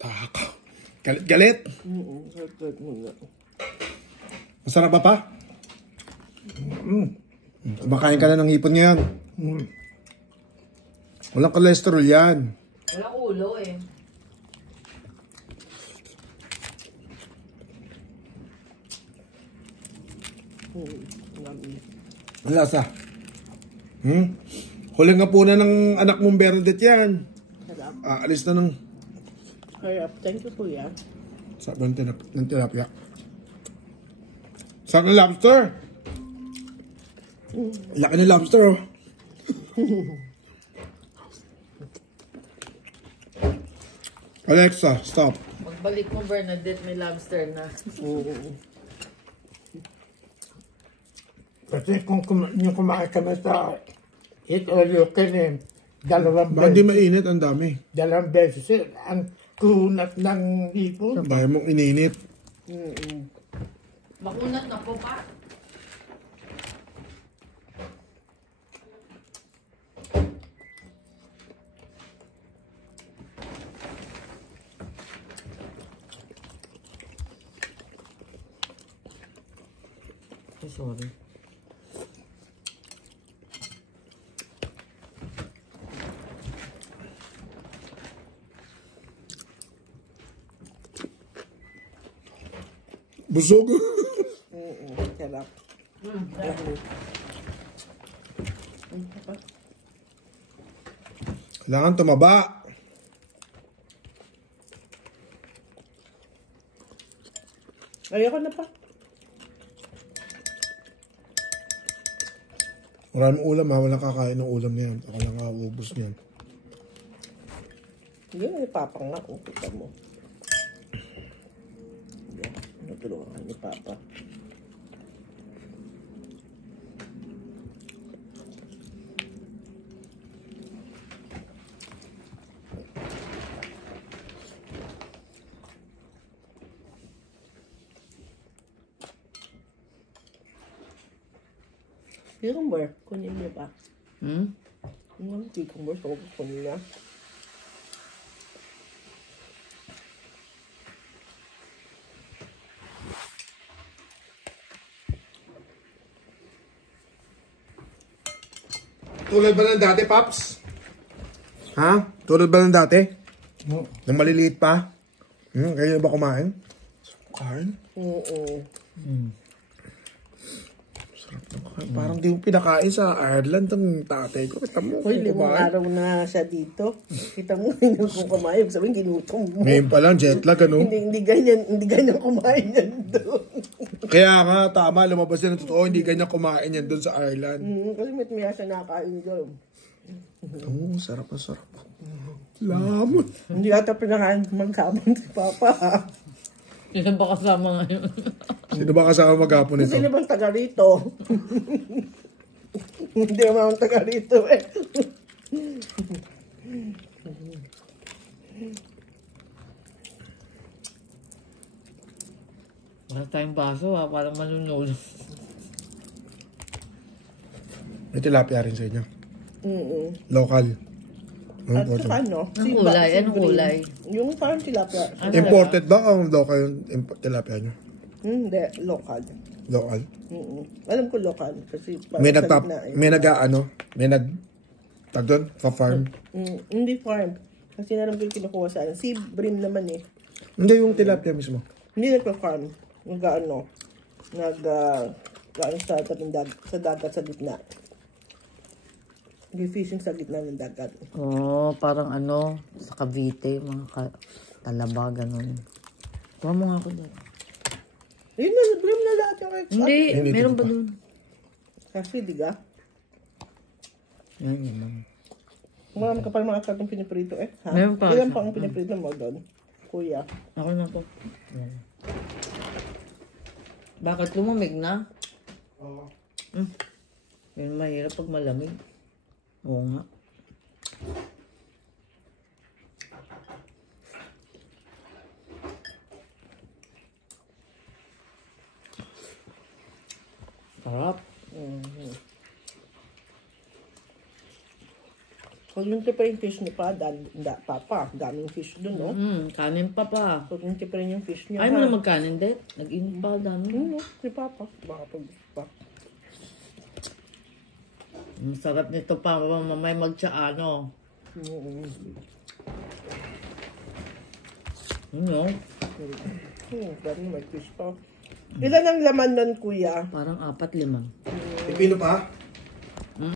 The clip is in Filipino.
Takaw. Galit-galit. Galit muna. Masarap ba pa? Kumakain ka na ng hipon ngayon. Walang cholesterol yan. Walang ulo eh. Ang lasa. Huli nga po na ng anak mong Bernadette yan. Sarap. Alis na ng... Sarap. Thank you, kuya. Sarap ng tilapia. Sarap ng lobster. Laki ng lobster, oh. Alexa, stop. Magbalik mo, Bernadette, may lobster na. Kasi kung yung kumain kami sa Eat All You Can, dalawang Baka di beses. mainit, ang dami. Dalawang beses. Ang kunat ng hipon. Bahay mong ininit. Makunat na po pa. Sorry. Busog. Sarap. Kailangan tumaba. Ayoko na pa. Maraming ulam ha. Walang kakain ng ulam na yan. Ako lang kaubos niyan. Hindi na ni Papa nga. Kung kita mo. Yan. Natulungan ka ni Papa. Cucumber, kunin niyo ba? Yung cucumber, so kunin niya. Tulad ba ng dati, Paps? Ha? Tulad ba ng dati? No. Nang maliliit pa? Kaya ba kumain? Kain? Sarap na kain. Parang di mo pinakain sa Ireland ang tatay ko. Kita mo. Hoy, 5 araw na siya dito. Kita mo ngayon kung kumain. Sabihin, ginutom mo. Ngayon pa lang, jet lag, ano? Hindi ganyan kumain yan doon. Kaya nga, tama, lumabas yan ng totoo. Hindi ganyan kumain yan doon sa Ireland. Kasi may siya nakakain doon. Oo, sarap na sarap. Lamon. Hindi ata pinakain magkamang si Papa. Sino ba kasama ngayon? Sino ba kasama maghapon ito? Sino bang taga rito? Hindi naman taga rito eh. Wala tayong baso ha, parang malunod. May tilapia rin sa inyo. Local. At saka ano? Anong kulay? Anong kulay? Yung parang tilapia. Imported ba o local yung tilapia nyo? Hindi, local. Local? Alam ko local. Kasi May sa nagtap, gitna eh. may nag, tag doon, pa-farm. Hindi farm. Kasi nalang ko yung kinukuha sa akin. Si Brim naman eh. Hindi yung tilapia mismo. Hindi nagpa-farm. Nag-ano. Sa dagat sa gitna. Nag-fishing sa gitna ng dagat. Oh, parang ano, sa Cavite, mga talaba, ganun. Kuha mo nga ako doon. Yun na, Brim na lahat yung ex. Hindi, Hindi, meron dito pa pa. doon. Kasi diga. Yan, yan. Marami ka pa mga kartong piniprito eh. Ha? Meron pa. Ilan pa ang piniprito mo doon? Kuya. Ako na to. Bakit lumamig na? Oo. Yun mahirap pag malamig. Oo nga. Sarap. Kunyunti pa yung fish niya pa, papa. Daming fish dun, no? Kanin pa pa. Kunyunti pa rin yung fish niya. Ayaw mo na magkanin, Det? Nag-init pa, dami. No, si papa. Baka pag pa. Ang sarap nito pa, mamay magtsaano. Ano? Dami may fish pa. Ilan ang laman nun, kuya? Parang 4-5. Pipino pa?